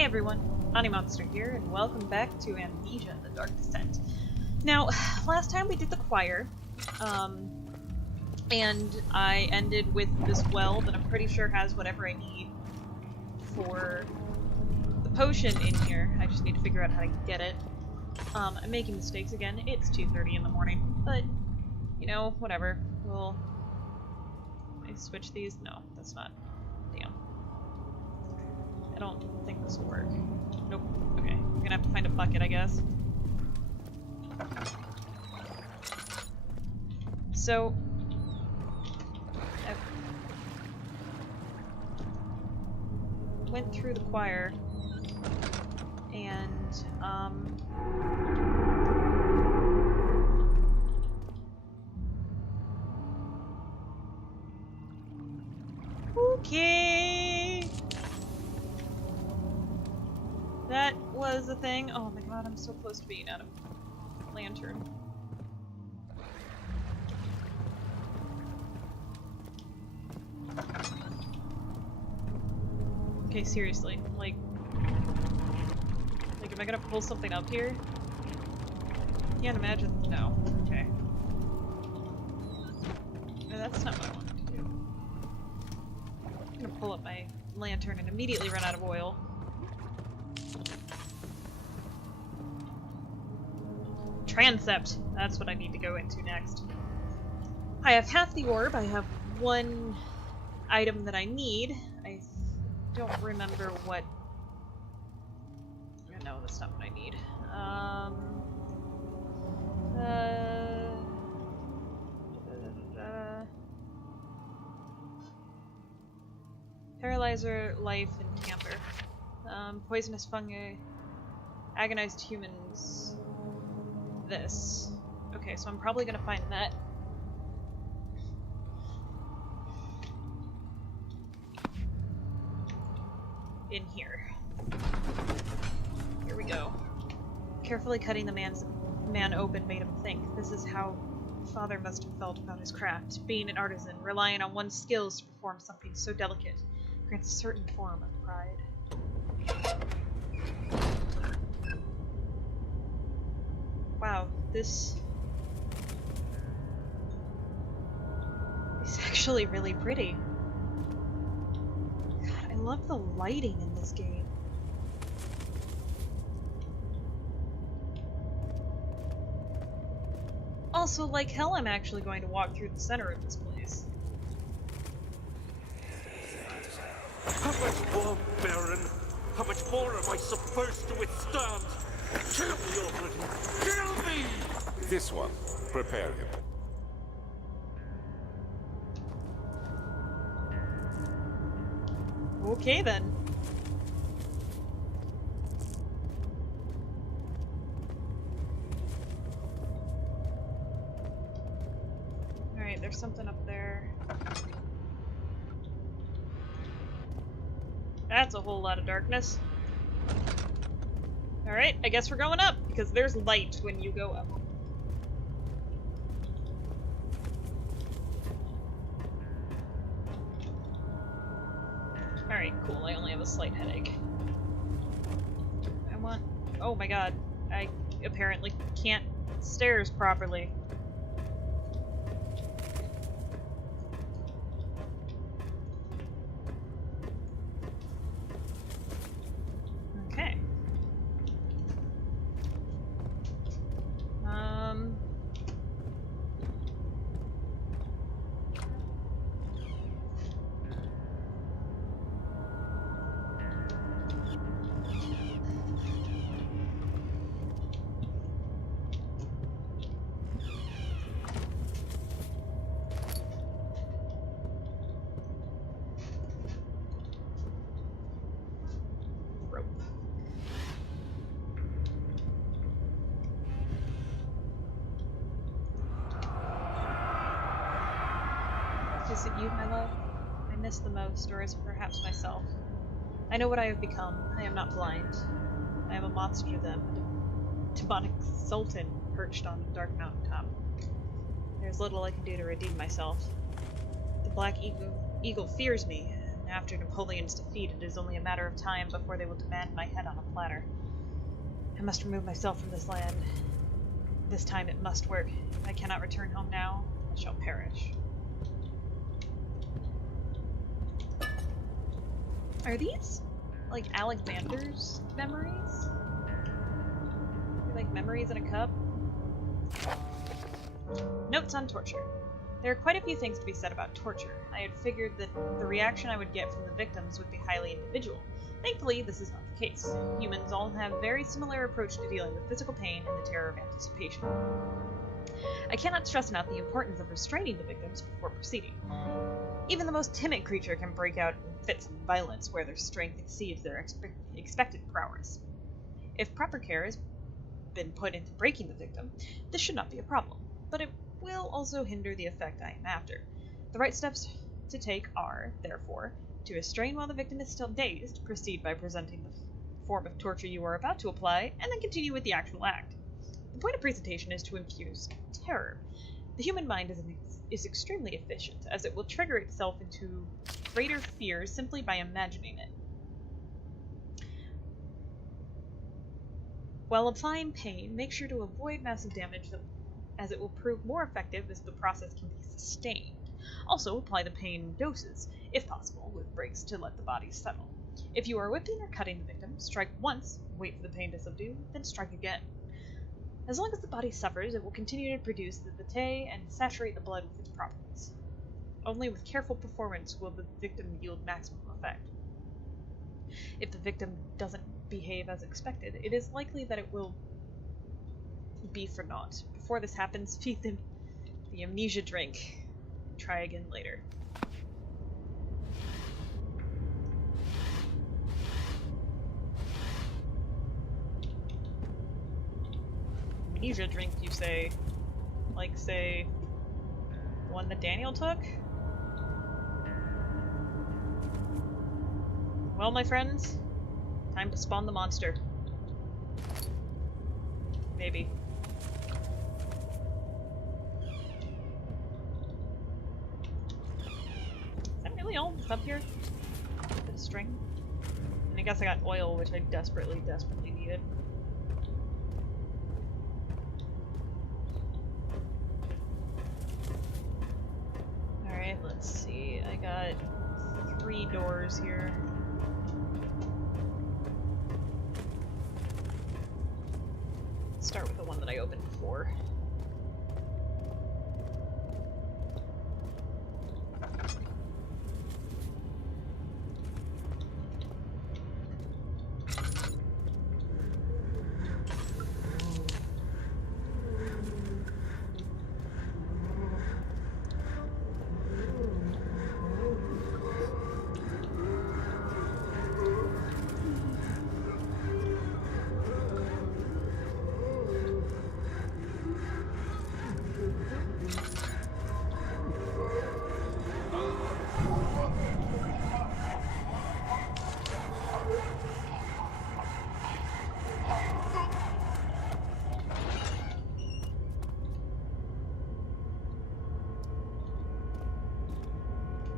Hey everyone, Monster here, and welcome back to Amnesia: The Dark Descent. Now, last time we did the choir, and I ended with this well that I'm pretty sure has whatever I need for the potion in here. I just need to figure out how to get it. I'm making mistakes again. It's 2:30 in the morning, but, you know, whatever. We'll... Can I switch these? No, that's not... Damn. I don't think this will work. Nope. Okay. I'm gonna have to find a bucket, I guess. So... I went through the choir, and, okay! That was a thing. Oh my god, I'm so close to being out of lantern. Okay, seriously, like, am I gonna pull something up here? Can't imagine. No. Okay. No, that's not what I wanted to do. I'm gonna pull up my lantern and immediately run out of oil. Transept! That's what I need to go into next. I have half the orb. I have one item that I need. I don't remember what... No, that's not what I need. Paralyzer, life, and camper. Poisonous fungi, agonized humans. This. Okay, so I'm probably gonna find that. In here. Here we go. Carefully cutting the man open made him think. This is how Father must have felt about his craft. Being an artisan, relying on one's skills to perform something so delicate, grants a certain form of pride. Wow, this is actually really pretty. God, I love the lighting in this game. Also, like hell, I'm actually going to walk through the center of this place. How much more, Baron? How much more am I supposed to withstand? Kill me already! Kill me! This one. Prepare him. Okay then. Alright, there's something up there. That's a whole lot of darkness. Alright, I guess we're going up, because there's light when you go up. Alright, cool, I only have a slight headache. I want... Oh my god, I apparently can't stairs properly. Okay. Rope. Is it you, my love? I miss the most, or is it perhaps myself? I know what I have become. I am not blind. I am a monster then. Demonic sultan perched on a dark mountaintop. There's little I can do to redeem myself. The black eagle fears me, After Napoleon's defeat, it is only a matter of time before they will demand my head on a platter. I must remove myself from this land. This time it must work. If I cannot return home now, I shall perish. Are these, like, Alexander's memories? They're like memories in a cup? Notes on torture. There are quite a few things to be said about torture. I had figured that the reaction I would get from the victims would be highly individual. Thankfully, this is not the case. Humans all have a very similar approach to dealing with physical pain and the terror of anticipation. I cannot stress enough the importance of restraining the victims before proceeding. Even the most timid creature can break out in fits of violence where their strength exceeds their expected prowess. If proper care has been put into breaking the victim, this should not be a problem, but it will also hinder the effect I am after. The right steps to take are, therefore, to restrain while the victim is still dazed, proceed by presenting the form of torture you are about to apply, and then continue with the actual act. The point of presentation is to infuse terror. The human mind is extremely efficient, as it will trigger itself into greater fear simply by imagining it. While applying pain, make sure to avoid massive damage, as it will prove more effective as the process can be sustained. Also, apply the pain in doses, if possible, with breaks to let the body settle. If you are whipping or cutting the victim, strike once, wait for the pain to subdue, then strike again. As long as the body suffers, it will continue to produce the vitae and saturate the blood with its properties. Only with careful performance will the victim yield maximum effect. If the victim doesn't behave as expected, it is likely that it will be for naught. Before this happens, feed them the amnesia drink. Try again later. Amnesia drink, you say? Like, say, the one that Daniel took? Well, my friends, time to spawn the monster. Maybe. Is that really all that's up here? A bit of string? And I guess I got oil, which I desperately, desperately needed. Alright, let's see. I got 3 doors here. Let's start with the one that I opened before.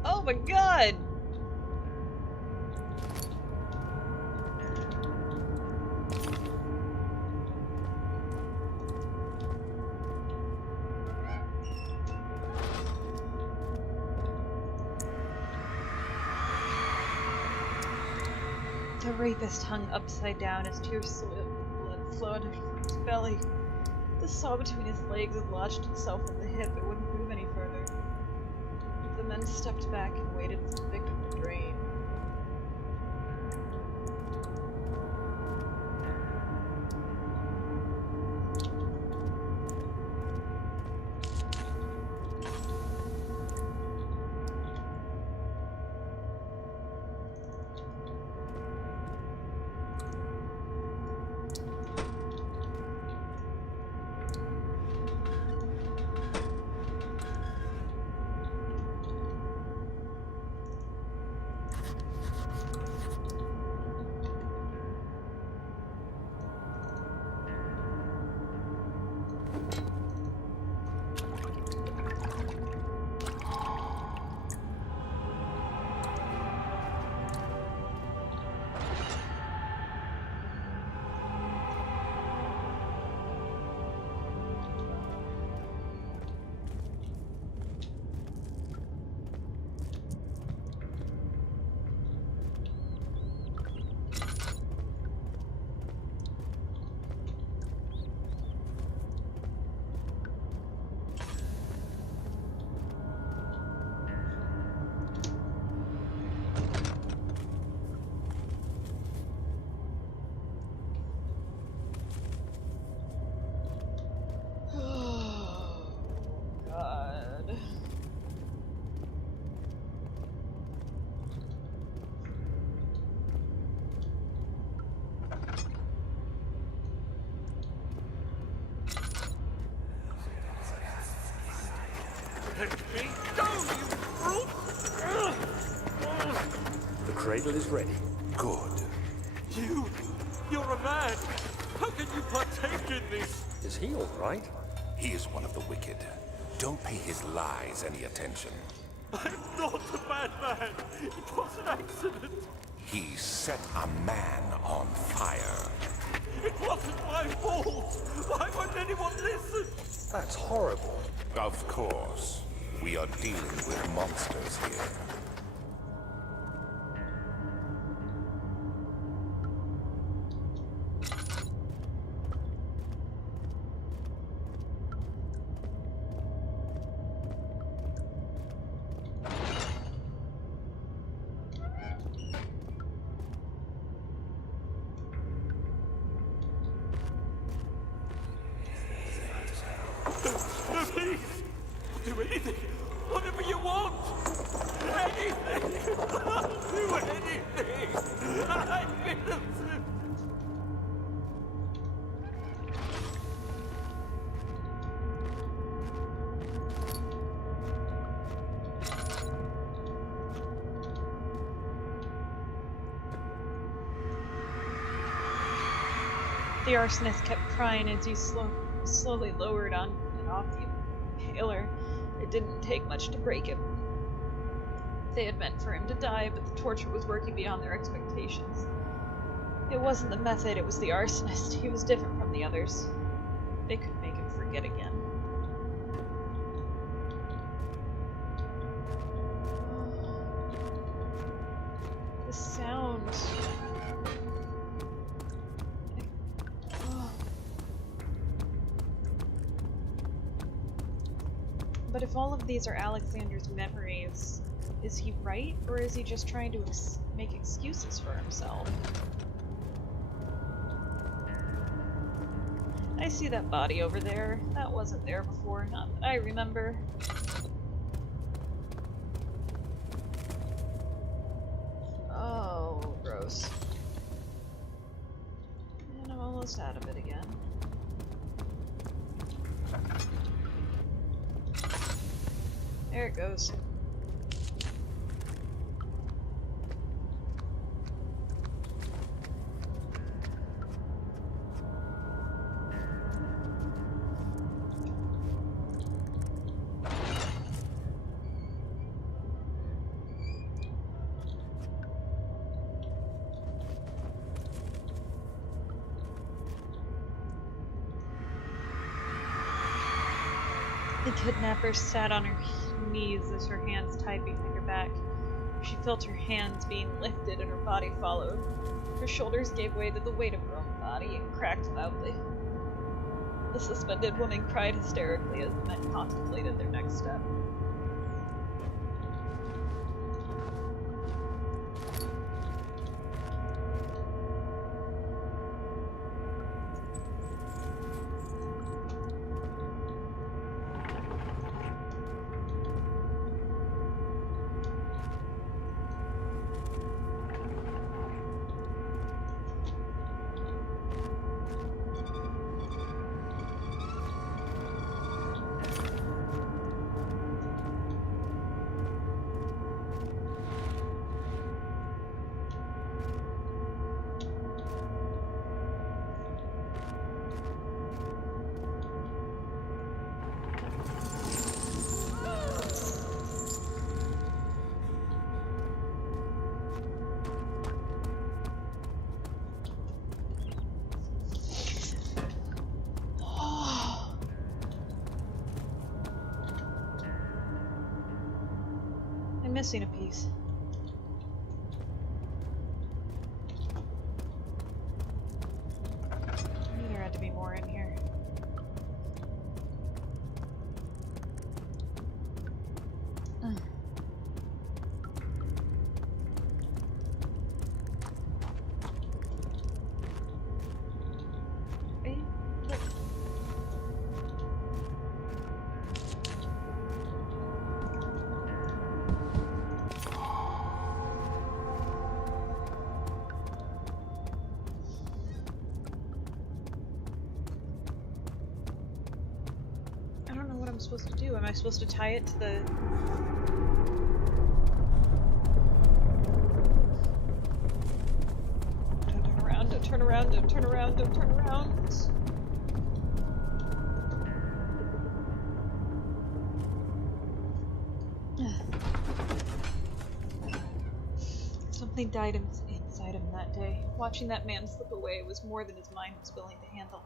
Oh my god! The rapist hung upside down as tears soiled with blood flowed from his belly. The saw between his legs had lodged itself in the hip. It wouldn't move any further. The men stepped back and waited for the victim to drain. protect me! Go, you brute! The cradle is ready. Good. You're a man! How can you partake in this? Is he all right? He is one of the wicked. Don't pay his lies any attention. I'm not a bad man! It was an accident! He set a man on fire. It wasn't my fault! Why won't anyone listen? That's horrible. Of course. We are dealing with monsters here. Please! Do anything! Whatever you want! Anything! Do anything! I'm innocent! The arsonist kept crying as he slowly lowered on and off the impaler. It didn't take much to break him. They had meant for him to die, but the torture was working beyond their expectations. It wasn't the method, it was the arsonist. He was different from the others. They could make him forget again. The sound. But if all of these are Alexander's memories, is he right, or is he just trying to make excuses for himself? I see that body over there. That wasn't there before, not that I remember. Oh, gross. And I'm almost out of it again. There it goes. The kidnapper sat on her knees as her hands tied behind her back. She felt her hands being lifted and her body followed. Her shoulders gave way to the weight of her own body and cracked loudly. The suspended woman cried hysterically as the men contemplated their next step. I'm missing a piece. I knew there had to be more in here. supposed to do? Am I supposed to tie it to the... Don't turn around, don't turn around, don't turn around, don't turn around. Something died inside him that day. Watching that man slip away was more than his mind was willing to handle.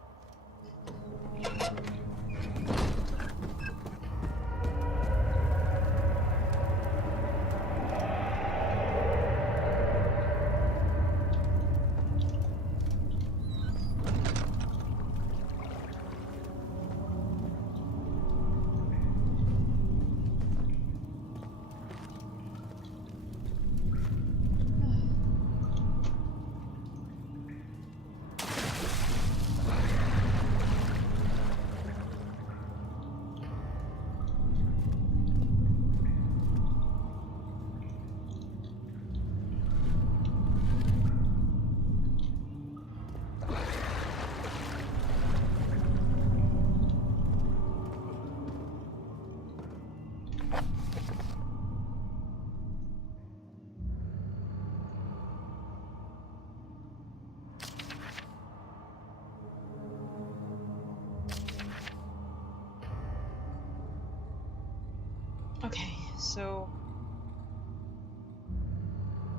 Okay, so...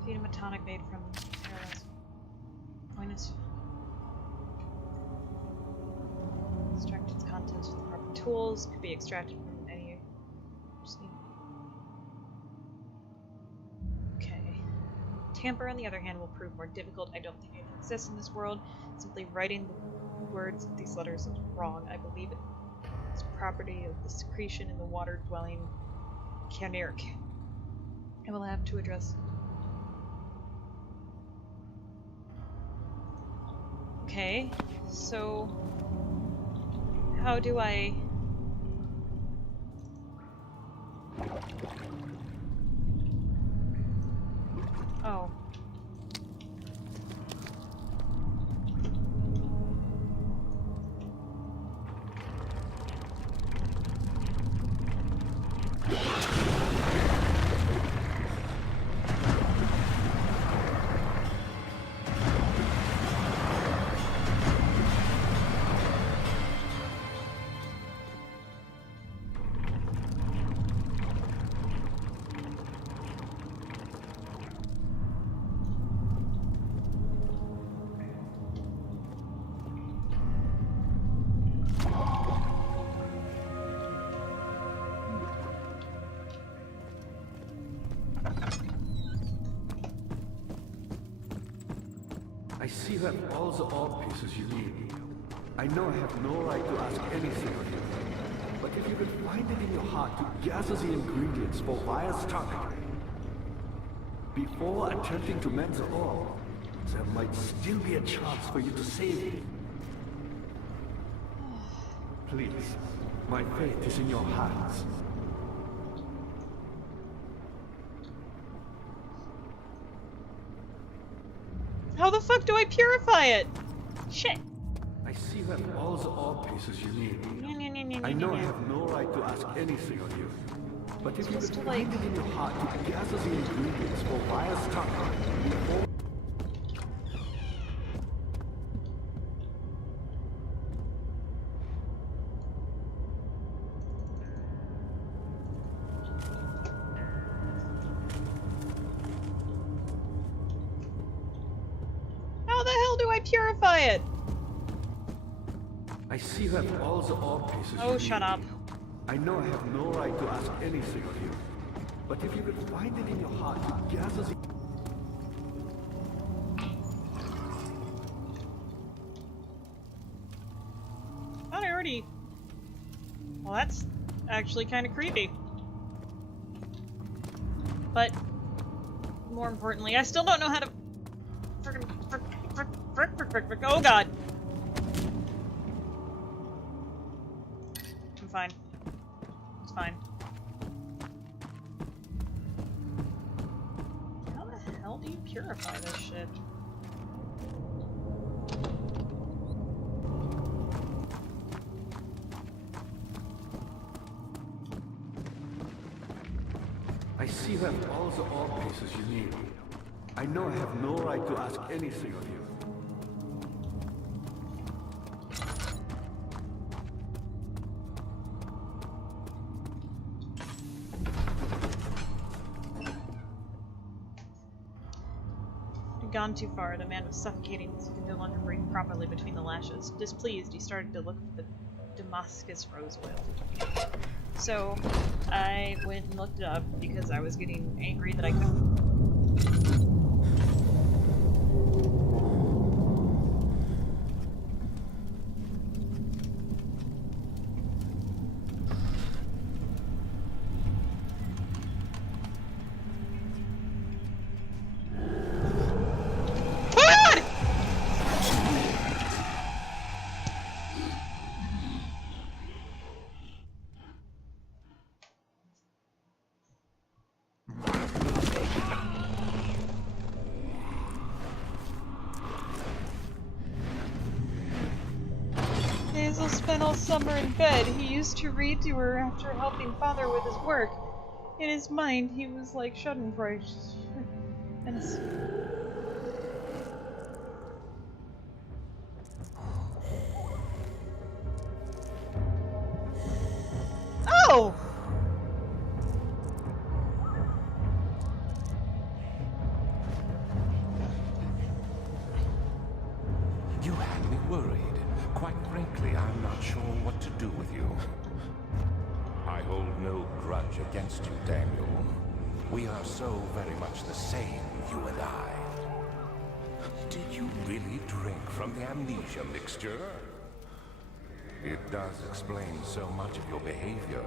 feed him a tonic made from arrows. Point is... extract its contents with the proper tools, could be extracted from any... just need... Okay. Tamper, on the other hand, will prove more difficult. I don't think it exists in this world. Simply writing the words of these letters is wrong. I believe it's property of the secretion in the water-dwelling Caneric. I will have to address... Okay, so... how do I... Oh. I see that all the ore pieces you need. I know I have no right to ask anything of you, but if you can find it in your heart to gather the ingredients for Vire's tonic, before attempting to mend the ore, there might still be a chance for you to save it. Please, my fate is in your hands. How the fuck do I purify it? Shit. I see that all the ore pieces you need. I know I have no right to ask anything of you, but if you can find it in your heart to gather the ingredients for Vire's tonic before... How the hell do I purify it? I see that all the ore pieces Oh, you shut need. up. I know I have no right to ask anything of you, but if you can find it in your heart to gather the... Thought I already... Well, that's actually kind of creepy. But, more importantly, I still don't know how to... Oh god! I'm fine. It's fine. How the hell do you purify this shit? see you have all the ore pieces you need. I know I have no right to ask anything of you. Gone too far. The man was suffocating as he could no longer breathe properly between the lashes. Displeased, he started to look for the Damascus rose oil. So I went and looked it up because I was getting angry that I couldn't. Hazel spent all summer in bed. He used to read to her after helping father with his work. In his mind, he was like Schadenfreude. And oh! You had me worried. Quite frankly, I'm not sure what to do with you. I hold no grudge against you, Daniel. We are so very much the same, you and I. Did you really drink from the amnesia mixture? It does explain so much of your behavior.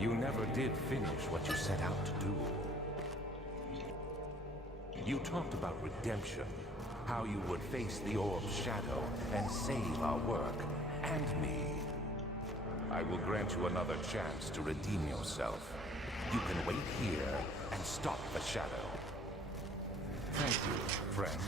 You never did finish what you set out to do. You talked about redemption. How you would face the orb's shadow and save our work, and me. I will grant you another chance to redeem yourself. You can wait here and stop the shadow. Thank you, friend.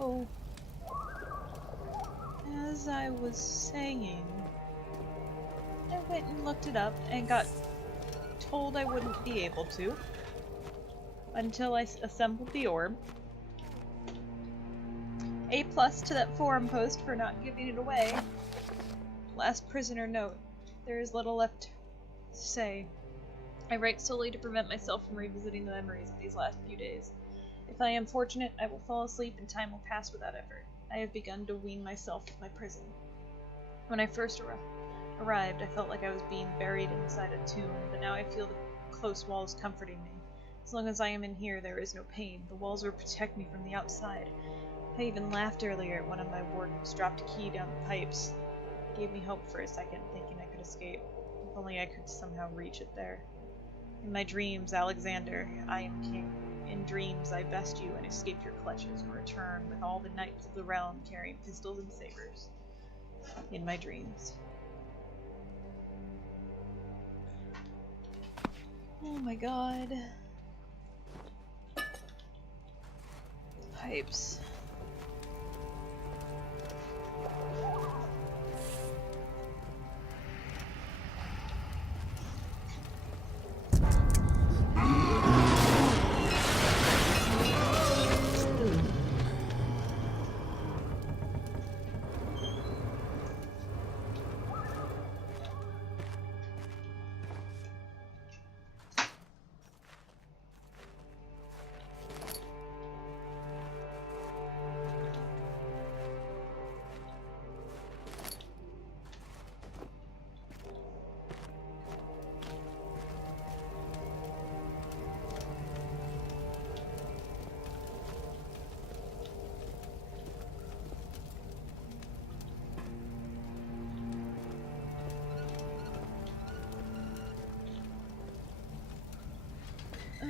Oh. As I was saying, I went and looked it up and got told I wouldn't be able to until I assembled the orb. A+ to that forum post for not giving it away. Last prisoner note. There is little left to say. I write solely to prevent myself from revisiting the memories of these last few days. If I am fortunate, I will fall asleep and time will pass without effort. I have begun to wean myself of my prison. When I first arrived, I felt like I was being buried inside a tomb, but now I feel the close walls comforting me. As long as I am in here, there is no pain. The walls will protect me from the outside. I even laughed earlier at one of my wardens dropped a key down the pipes. It gave me hope for a second, thinking I could escape. If only I could somehow reach it there. In my dreams, Alexander, I am king. In dreams, I best you and escape your clutches and return with all the knights of the realm carrying pistols and sabers. In my dreams. Oh my god. Pipes. The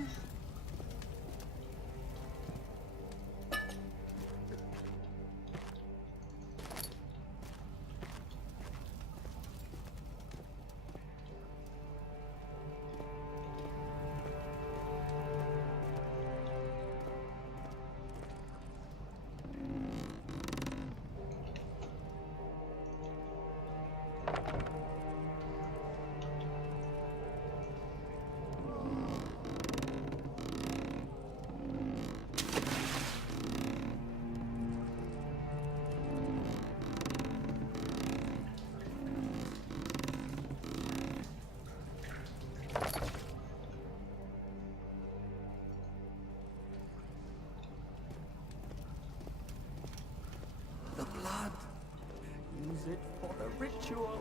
blood. Use it for the ritual.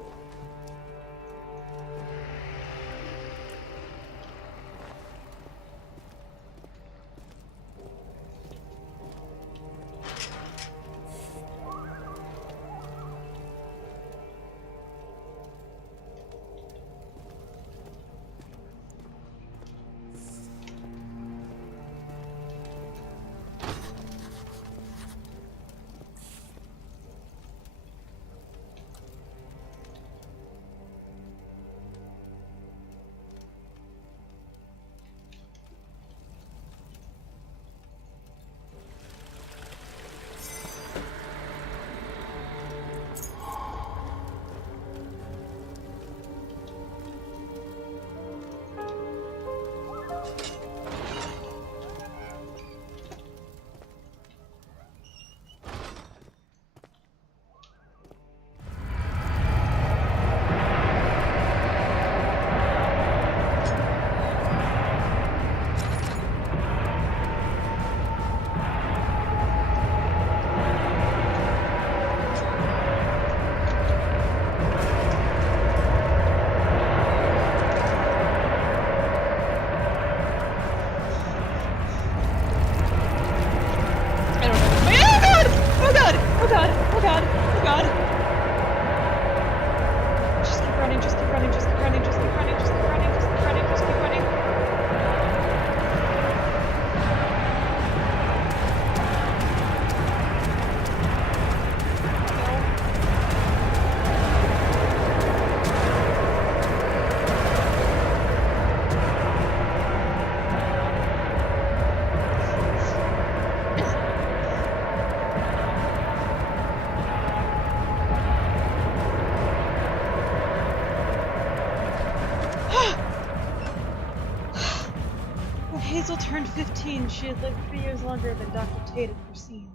Hazel turned 15, she had lived 3 years longer than Dr. Tate had foreseen.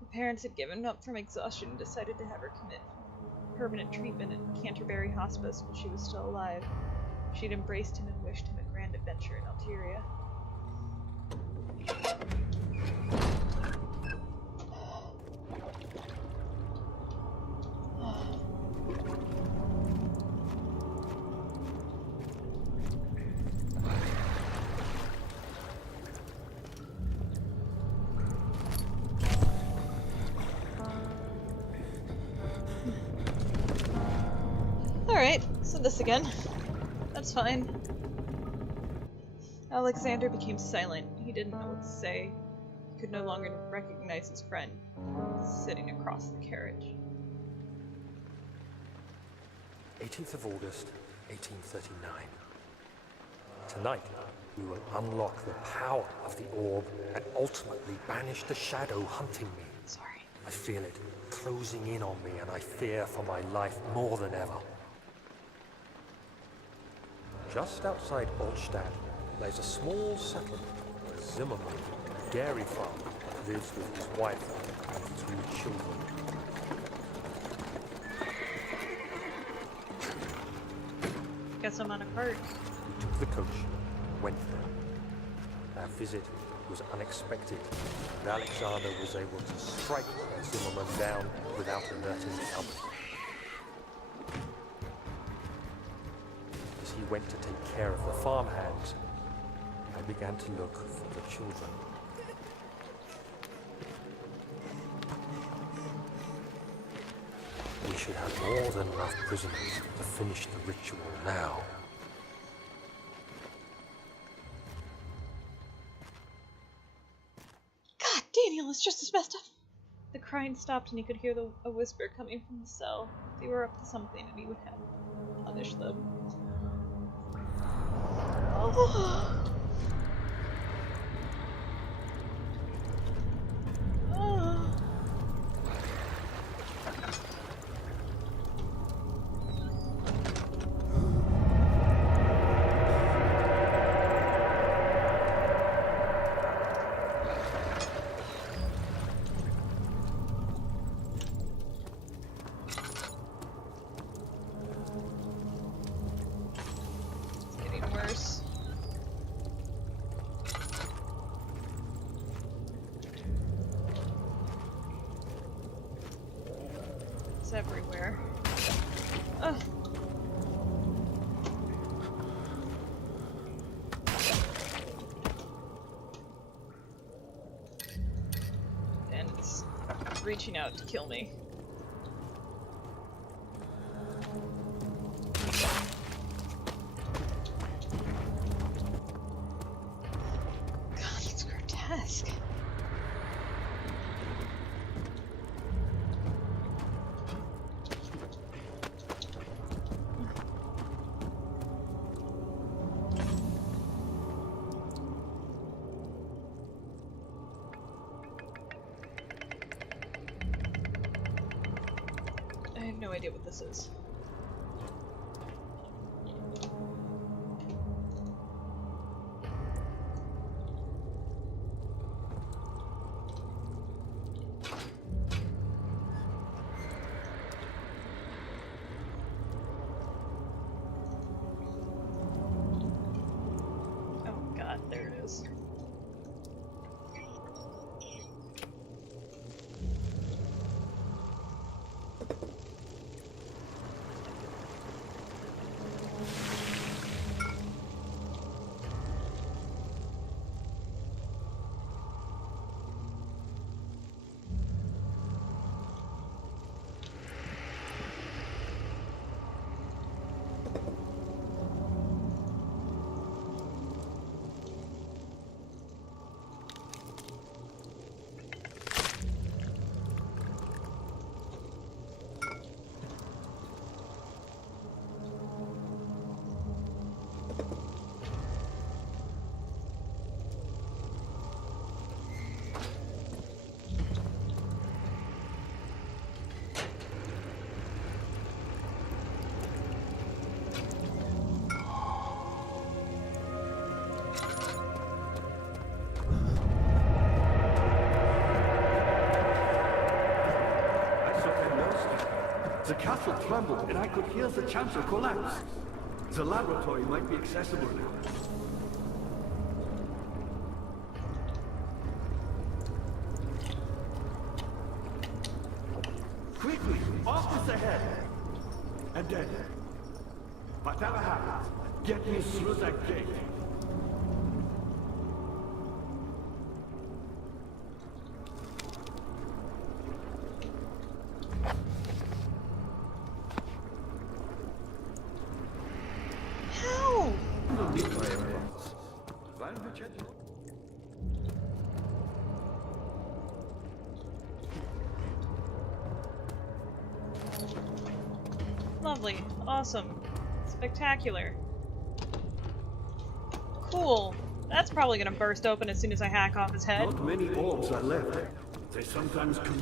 Her parents had given up from exhaustion and decided to have her commit permanent treatment at Canterbury Hospice while she was still alive. She'd embraced him and wished him a grand adventure in Algeria. Alright, so this again. That's fine. Alexander became silent. He didn't know what to say. He could no longer recognize his friend, sitting across the carriage. 18th of August, 1839. Tonight, we will unlock the power of the orb and ultimately banish the shadow hunting me. Sorry. I feel it closing in on me and I fear for my life more than ever. Just outside Altstadt lies a small settlement where Zimmerman, a dairy farmer, lives with his wife and 3 children. Guess I'm on a cart. We took the coach and went there. Our visit was unexpected, and Alexander was able to strike Zimmerman down without alerting the others. As he went to take care of the farmhands, I began to look for the children. We should have more than enough prisoners to finish the ritual now. Daniel, it's just as best of... The crying stopped and he could hear a whisper coming from the cell. They were up to something and he would have to punish them. Oh. Oh. Everywhere. Ugh. And it's reaching out to kill me. God, it's grotesque. I have no idea what this is. Oh god, there it is. The castle trembled, and I could hear the chancel collapse. The laboratory might be accessible now. Quickly, office ahead! And then, whatever happens, get me through that gate. Lovely. Awesome. Spectacular. Cool. That's probably gonna burst open as soon as I hack off his head. Not many orbs are left. They sometimes come...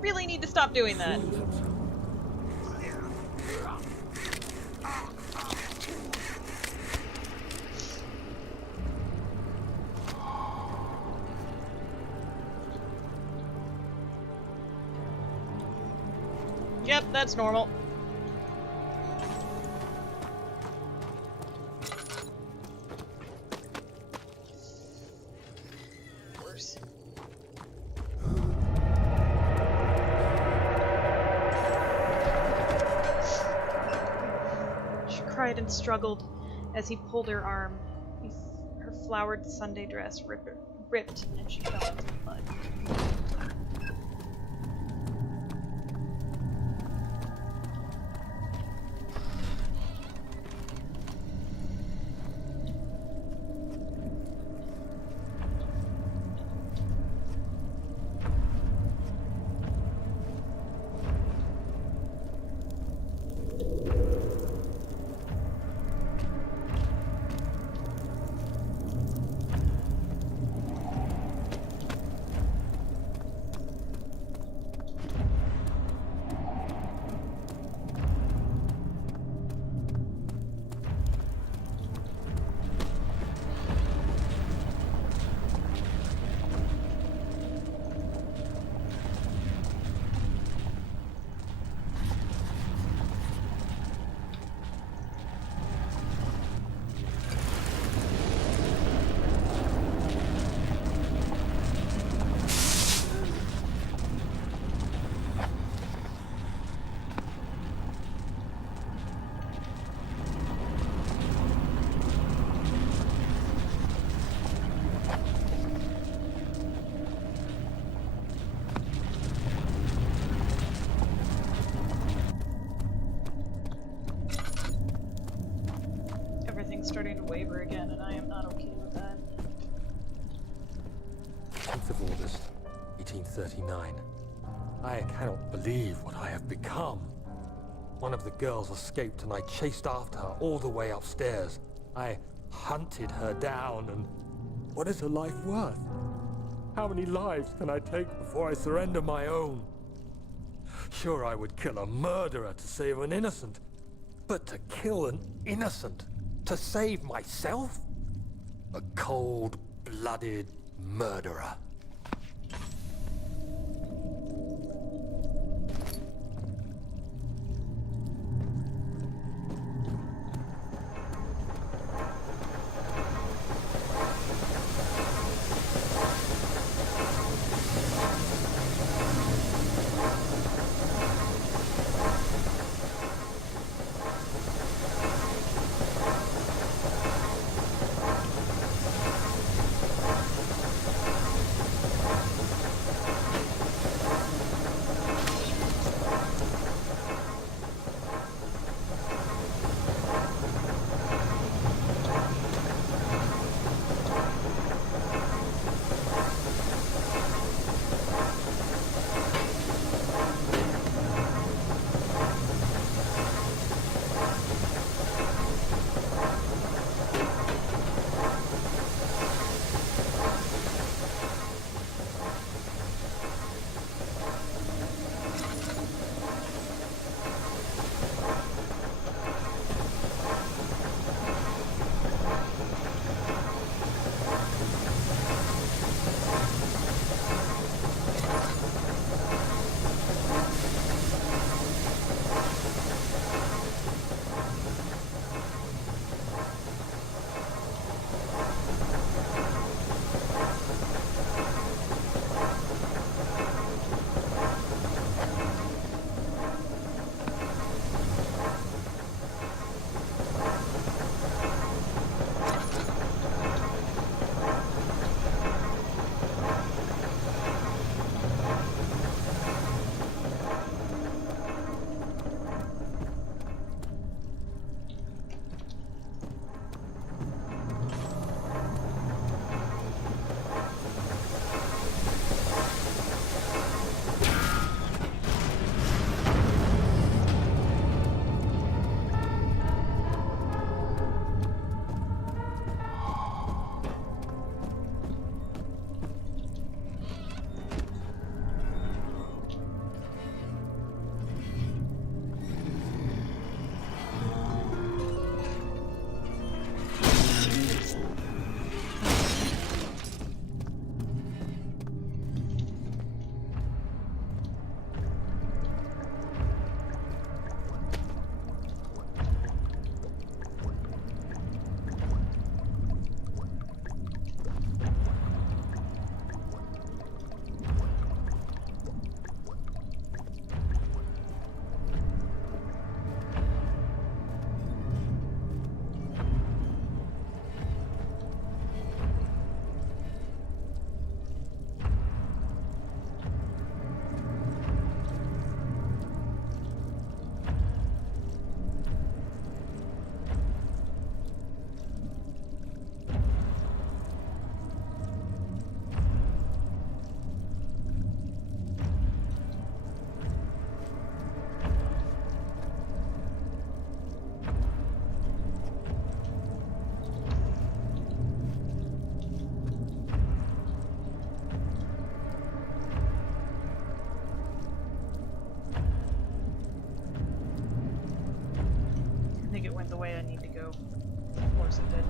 Really need to stop doing that. Yep, that's normal. Worse. She cried and struggled as he pulled her arm. Her flowered Sunday dress ripped and she fell into the mud. to waver again, and I am not okay with that. 10th of August, 1839. I cannot believe what I have become. One of the girls escaped and I chased after her all the way upstairs. I hunted her down, and what is her life worth? How many lives can I take before I surrender my own? Sure, I would kill a murderer to save an innocent, but to kill an innocent to save myself? A cold-blooded murderer. The way I need to go. Of course it did.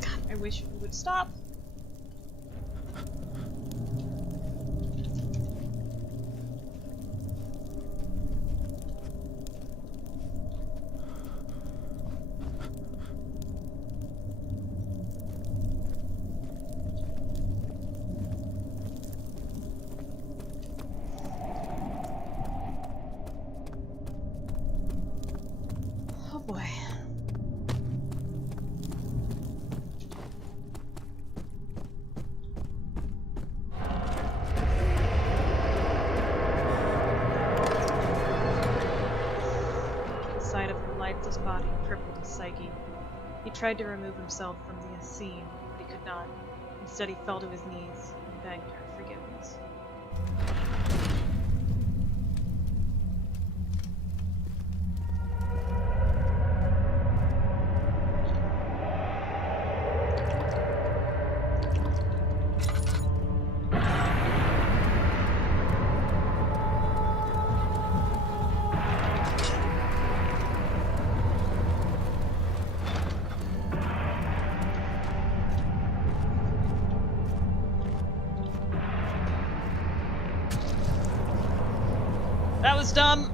God, I wish you would stop. lifeless body crippled his psyche. He tried to remove himself from the scene, but he could not. Instead, he fell to his knees and begged her forgiveness. That was dumb.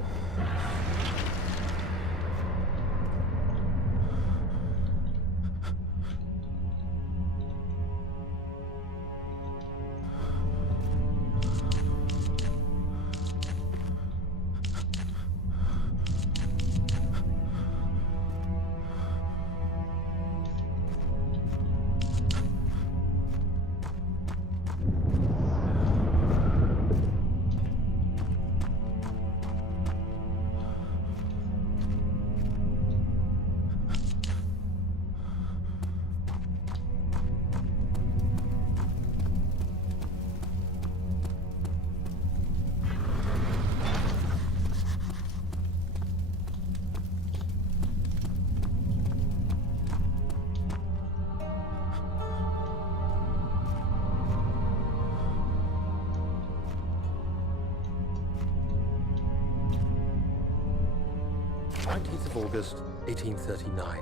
August 1839.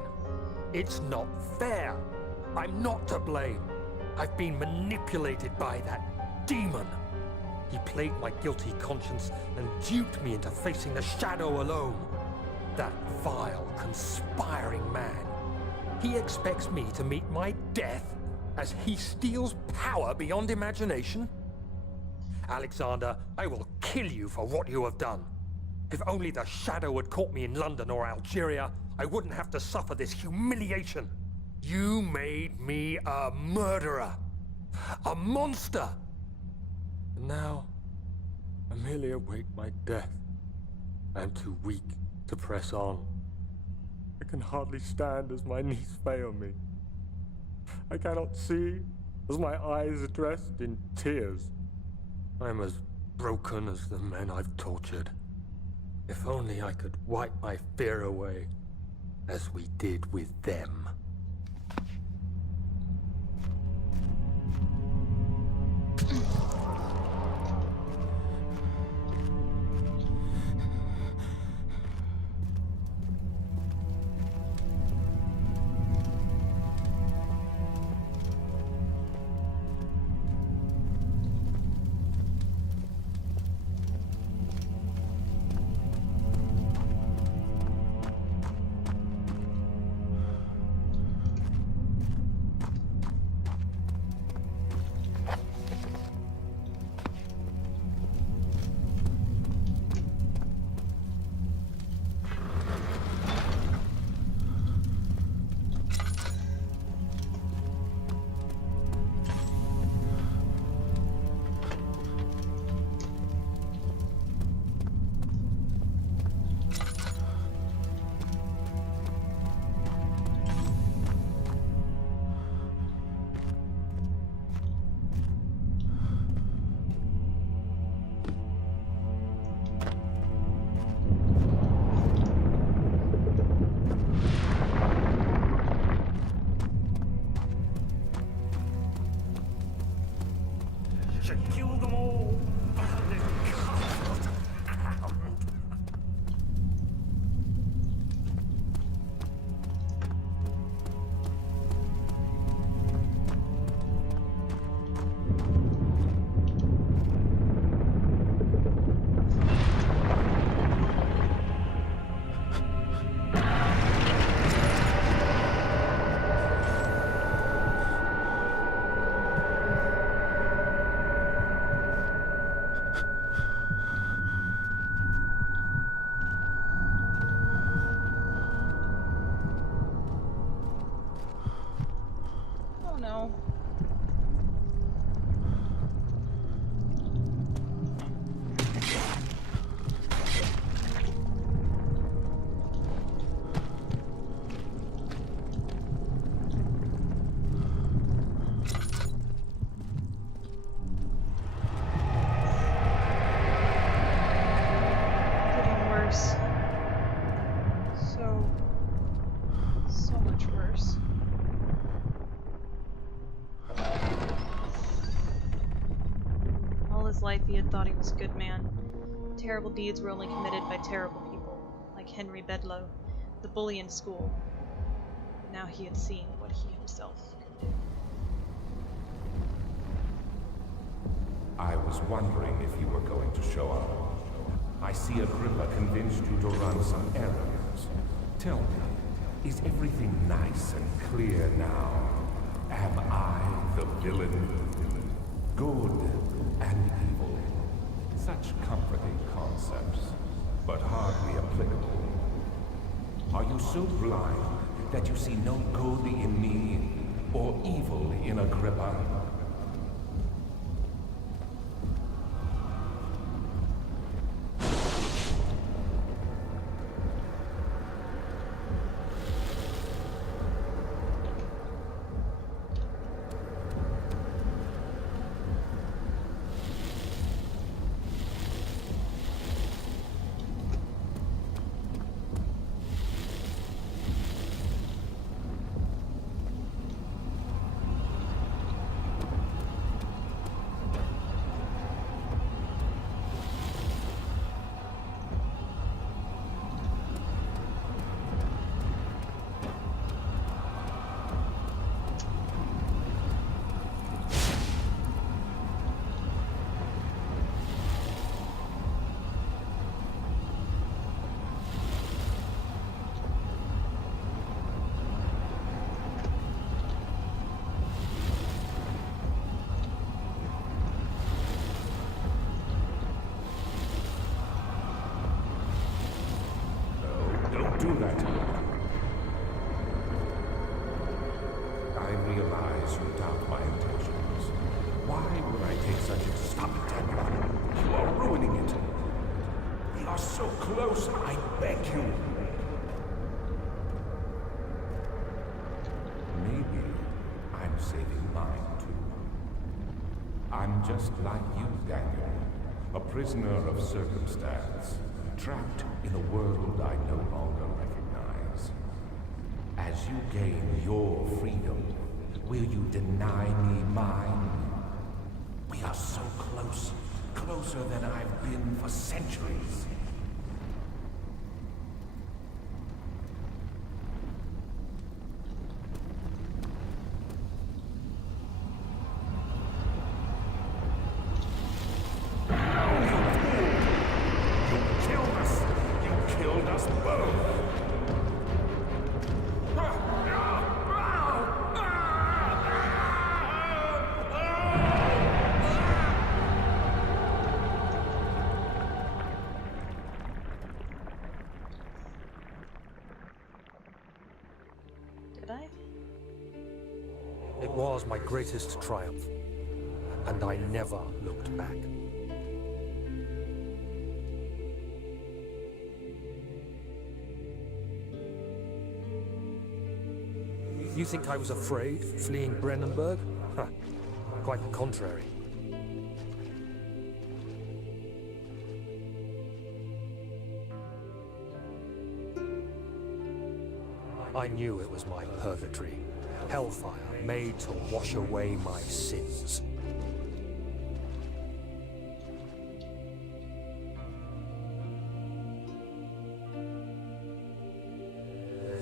It's not fair. I'm not to blame. I've been manipulated by that demon. He played my guilty conscience and duped me into facing the shadow alone. That vile, conspiring man. He expects me to meet my death as he steals power beyond imagination? Alexander, I will kill you for what you have done. If only the shadow had caught me in London or Algeria, I wouldn't have to suffer this humiliation. You made me a murderer. A monster. And now, I merely await my death. I am too weak to press on. I can hardly stand as my knees fail me. I cannot see as my eyes are dressed in tears. I am as broken as the men I've tortured. If only I could wipe my fear away, as we did with them. life he had thought he was a good man. Terrible deeds were only committed by terrible people, like Henry Bedloe, the bully in school. But now he had seen what he himself could do. I was wondering if you were going to show up. I see Agrippa convinced you to run some errands. Tell me, is everything nice and clear now? Am I the villain? Good and evil. Such comforting concepts, but hardly applicable. Are you so blind that you see no good in me or evil in Agrippa? Do that. I realize you doubt my intentions. Why would I take such a stop it, Daniel? You are ruining it. We are so close, I beg you. Maybe I'm saving mine too. I'm just like you, Daniel. A prisoner of circumstance. Trapped in a world I no longer recognize. As you gain your freedom, will you deny me mine? We are so close, closer than I've been for centuries. It was my greatest triumph, and I never looked back. You think I was afraid, fleeing Brennenburg? Huh. Quite the contrary. I knew it was my purgatory. Hellfire made to wash away my sins.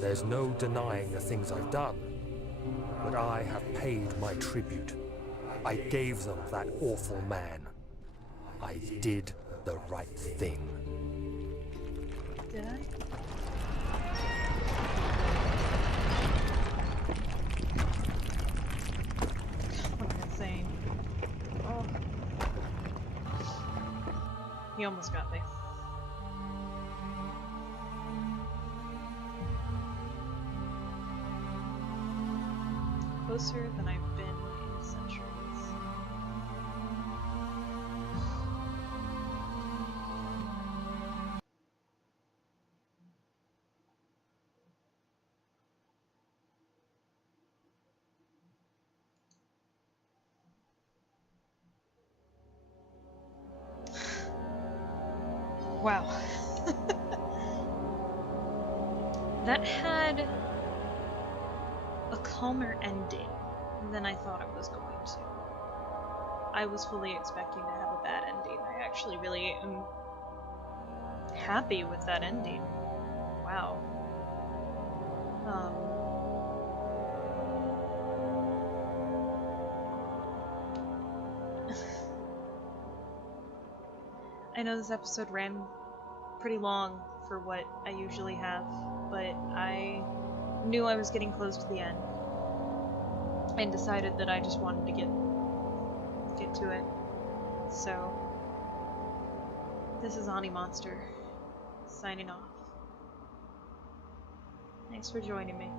There's no denying the things I've done, but I have paid my tribute. I gave them that awful man. I did the right thing. Did I? Oh. He almost got me. Closer than I've been in centuries. Wow. That had a calmer ending than I thought it was going to. I was fully expecting to have a bad ending. I actually really am happy with that ending. Wow. I know this episode ran pretty long for what I usually have, but I knew I was getting close to the end and decided that I just wanted to get to it. So this is Ani Monster signing off. Thanks for joining me.